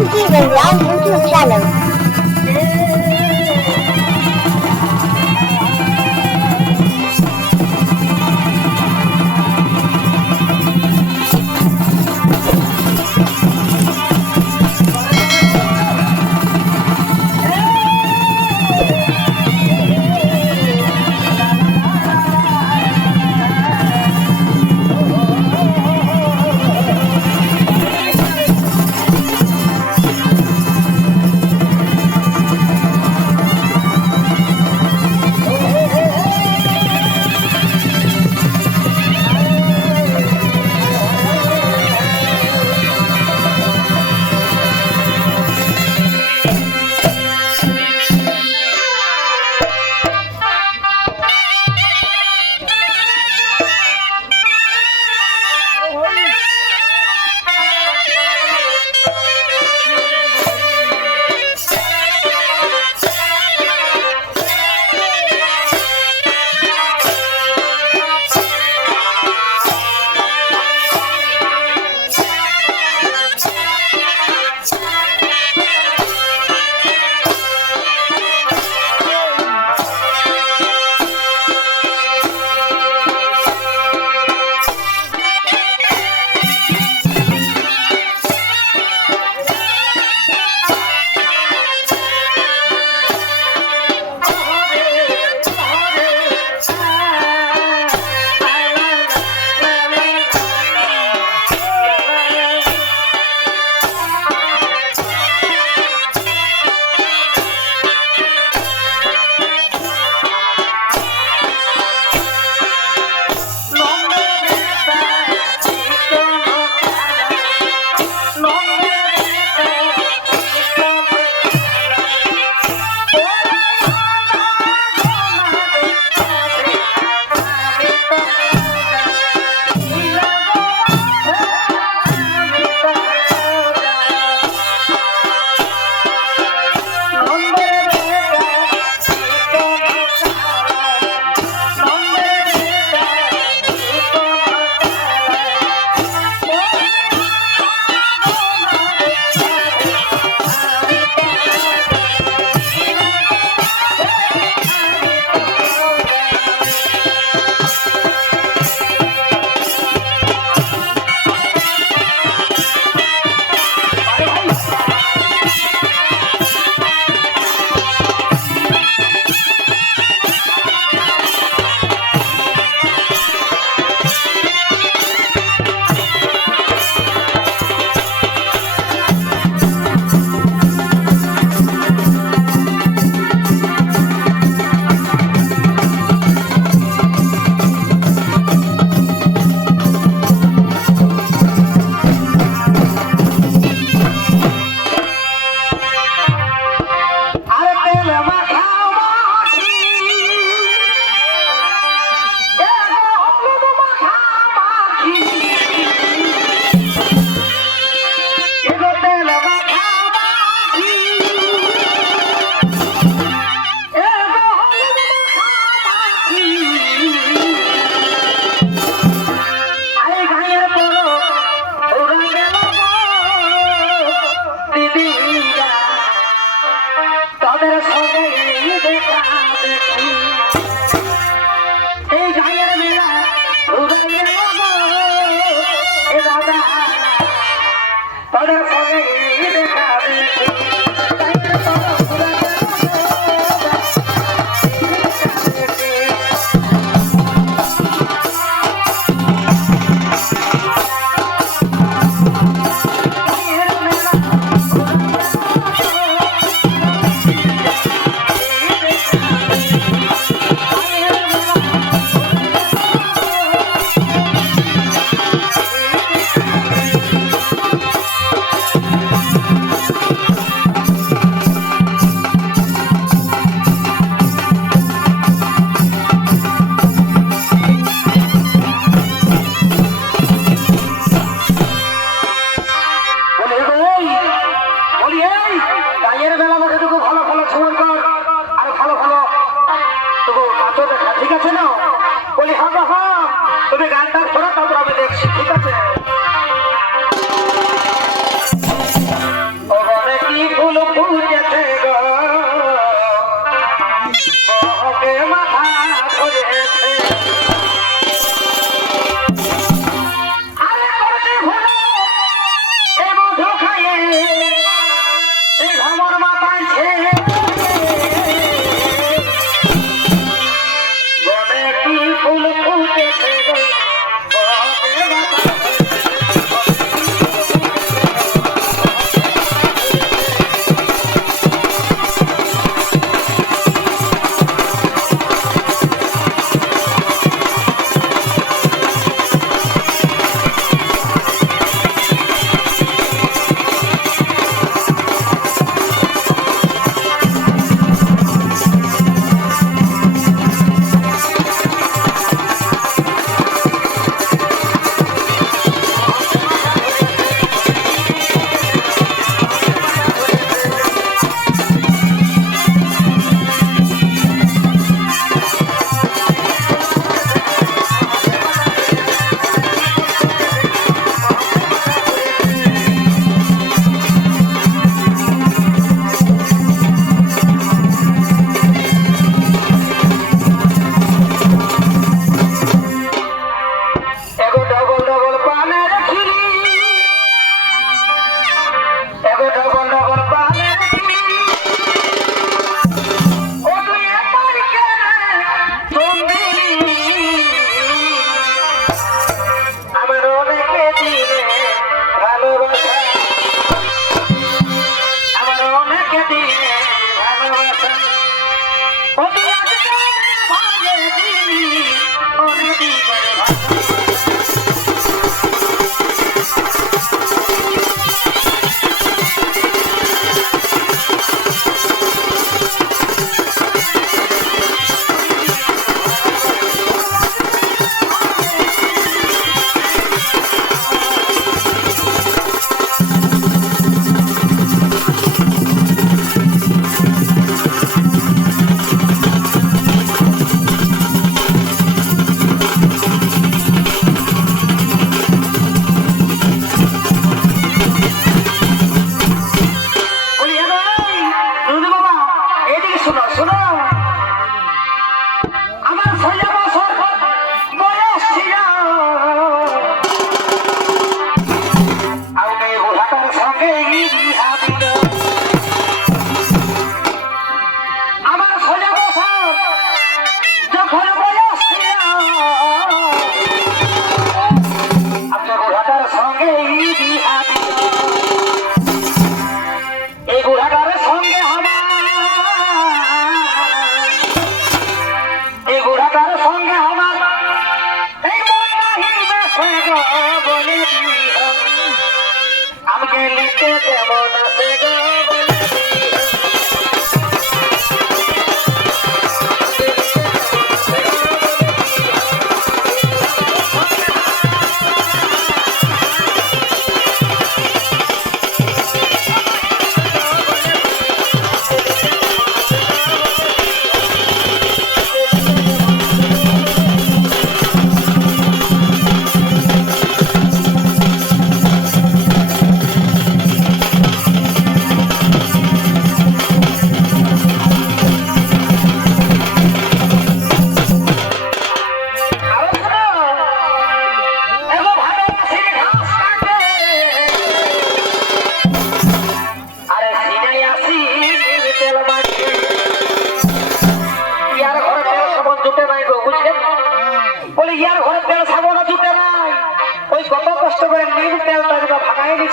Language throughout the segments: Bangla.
Thank you and long live to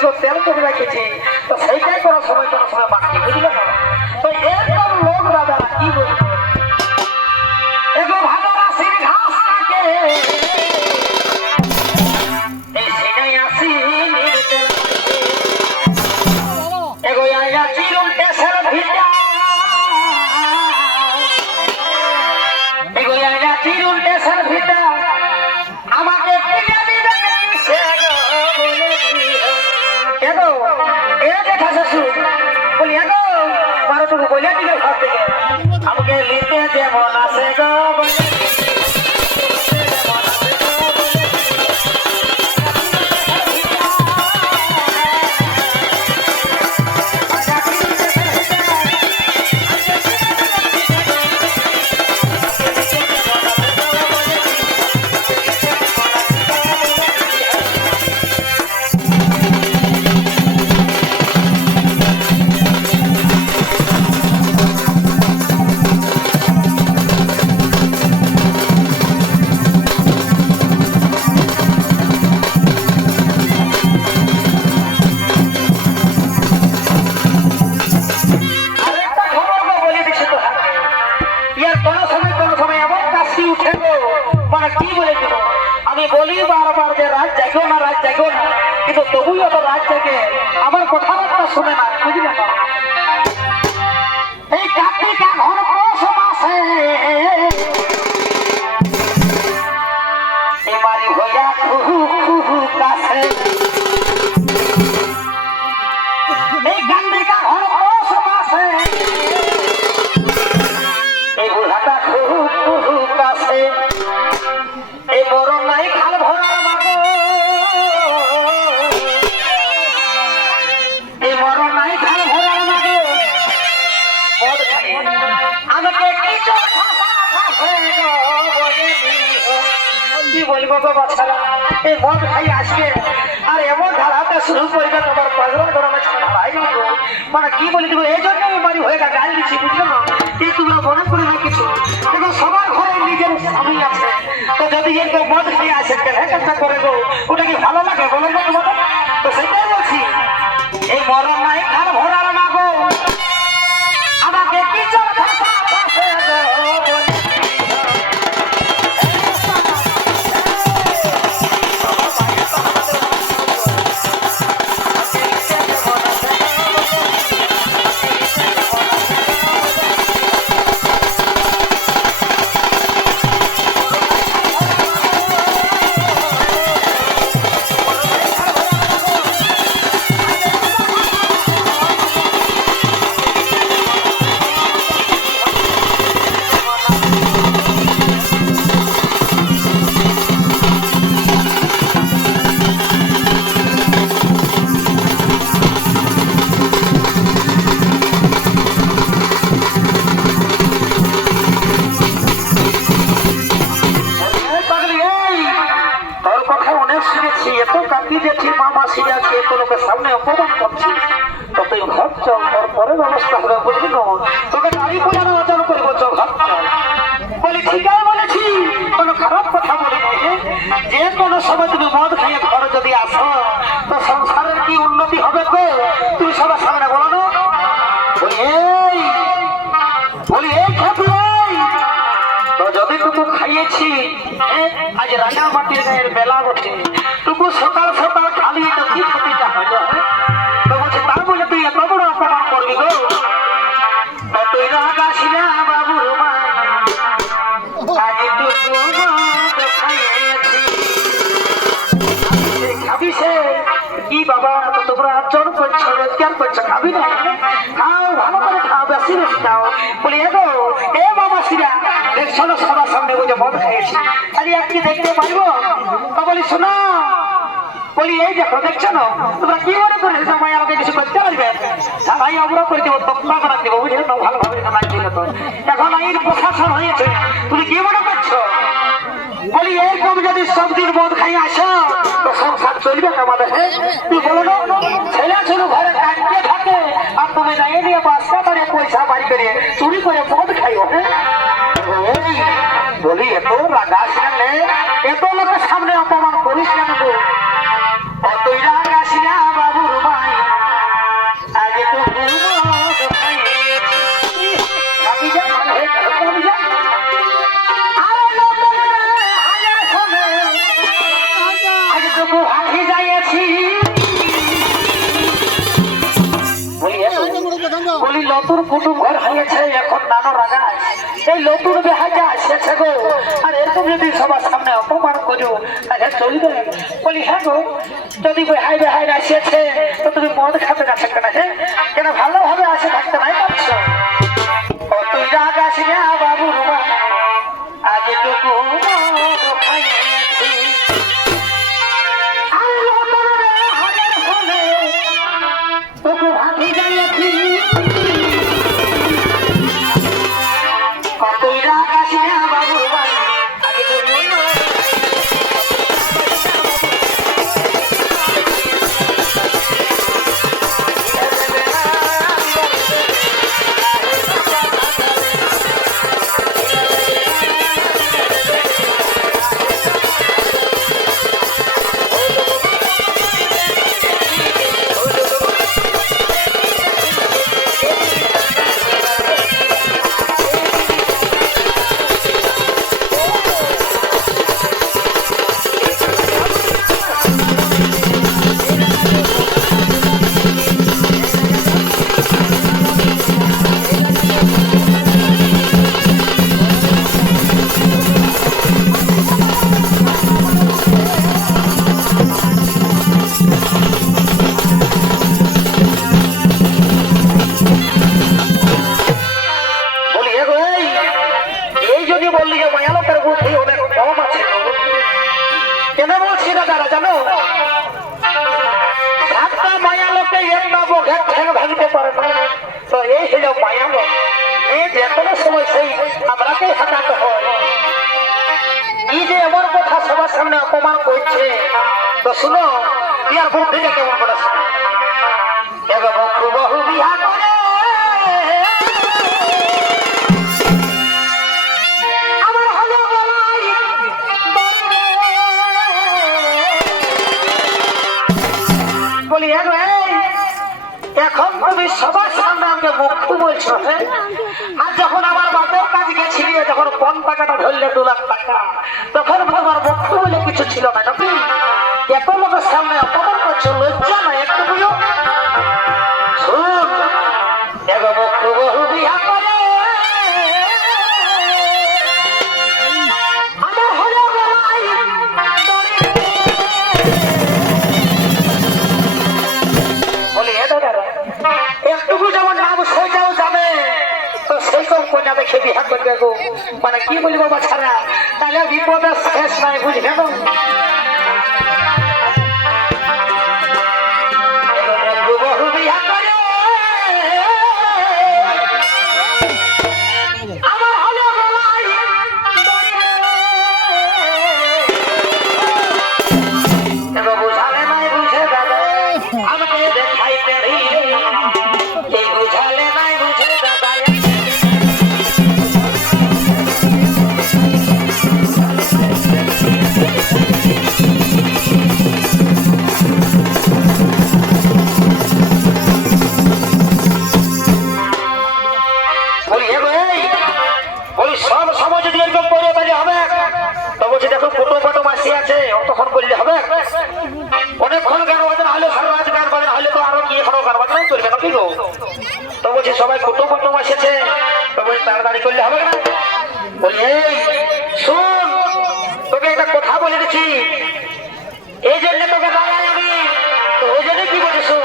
ছিল তেল করে রেখেছি। তো সেইটাই করার সময় কোনো বাকি বুঝলে? তো জাগো না কিন্তু তবুই আবার রাত জাগে আমার কথাবার্তা শুনে না। বুঝলে না এই মদ খাই আজকে। আর এমন ধারাতে শুরু করবে তোমার পাগল বলে দেবো? এই জন্য আমি বাড়ি হয়ে গাল দিচ্ছি এই তুমি মনে করে না সবার ঘরে নিজের স্বামী তো যদি এর মদ খেয়ে আসে কেন করে গো? ওটা কি ভালো লাগে বলো তো সেটাই বলছি। এই মরণ তো তুই ঘর চল তোর পরে ব্যবস্থা হবে বুঝলি না তোকে গাড়ি বোঝানো অচল করব, চল ঘর চল বলি, ঠিক আছে বলেছি। কোনো খারাপ কথা বলি? যে কোনো সময় তুমি মদ খাইয়ে ঘরে যদি আসো, তো সংসারের কি উন্নতি হবে গো তুমি সবার সামনে বলো না। এই, বলি, এই খাবি এই! তো যদি টুকু খাইয়েছি আজ রাজা মাটির গায়ের বেলা বটে। টুকু সকাল সকাল খালি তো কি ক্ষতিটা হ্যাঁ? করছ রোজগার করছ খাবি খাও, ভালো করে খাও, বেশি বেশি খাও। বলি, এ এ বাবা সিরা দেখছ না সবার সামনে বুঝে মদ খাইয়েছি। আরে আর কি দেখতে পারব? তো বলি, শোনো। বলি, এই দেখো, দেখছ না? তোমরা কি মনে করে সময় আমাকে কিছু করতে পারবে? সবাই অবরোধ করে দেবো তক্তা করা দেবো, বুঝলে? তো ভালোভাবে না দিলে তো। এখন আইন প্রশাসন হয়েছে। তুমি কি মনে করছ? বলি এরকম যদি সবজির মদ খাই আসো। তো সংসার চলবে আমাদের? তুই বলো না ছেলে ছেলে ঘরে কাটতে থাকে, আর তুমি না এ নিয়ে বাচ্চা করে পয়সা বাড়ি করে চুরি করে মদ খাইও হ্যাঁ? বলি, এত রাগাস না এত লোকের সামনে অপমান করিস কেন তুই অতই নতুন বেহাজা শেষে গো। আর এরকম যদি সবার সামনে অপমান করো, তাহলে চলবে। বলি হ্যাঁ গো, যদি বেহাই বেহাই আসিয়েছে তো তুমি মদ খাবে না থাকবে না হ্যাঁ? কেন ভালোভাবে আসে থাকতে নাই আর যখন আমার বাপের কাছে গেছিলি, যখন কোন টাকাটা ধরলে দু লাখ টাকা, তখন তোমার বলে কিছু ছিল না নাকি এত লোকের সামনে অপমান করছ, লজ্জা না একটু কন্যা দেখে বিহা করবে গো। মানে কি বলব বাছারা তাহলে বিপদের শেষ নাই বুঝবে বলছি, দেখো, ফটো ফটো মাসি আছে, অতক্ষণ করলে হবে। অনেকক্ষণ গান বাজনা হলে সারা রাত গান বাজনা হলে, তো আরও কি এখনও গান বাজনাও চলবে না কি তো বলছি, সবাই ফটো ফটো এসেছে তো বলছি, তাড়াতাড়ি করলে হবে না? বলি, এই, শুন, তোকে একটা কথা বলে দিচ্ছি। এই জন্য তোকে দাঁড়াই আমি। তো ওই জন্য কি বলছি শুন?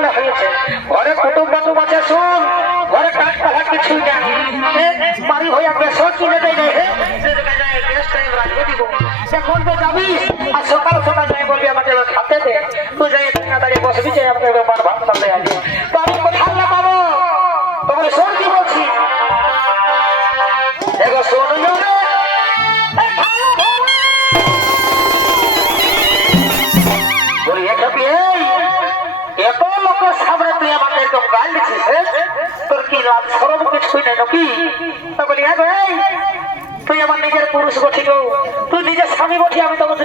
খোলা হয়েছে। ঘরে কুটুম বাটুম আছে, শুন। ঘরে কাজ পাখা কিছুই না বাড়ি হইয়া বেসর কিনে দেয় রে। এখন তো যাবি? আর সকাল সকাল যাই বলবি, আমাকে দে। তুই যাই দাঁড়িয়ে বসবি যাই আপনার ব্যাপার ভাত হ্যাঁ তুই আমার নিজের পুরুষ গঠিত তুই নিজের স্বামী গঠি আমি তোমাকে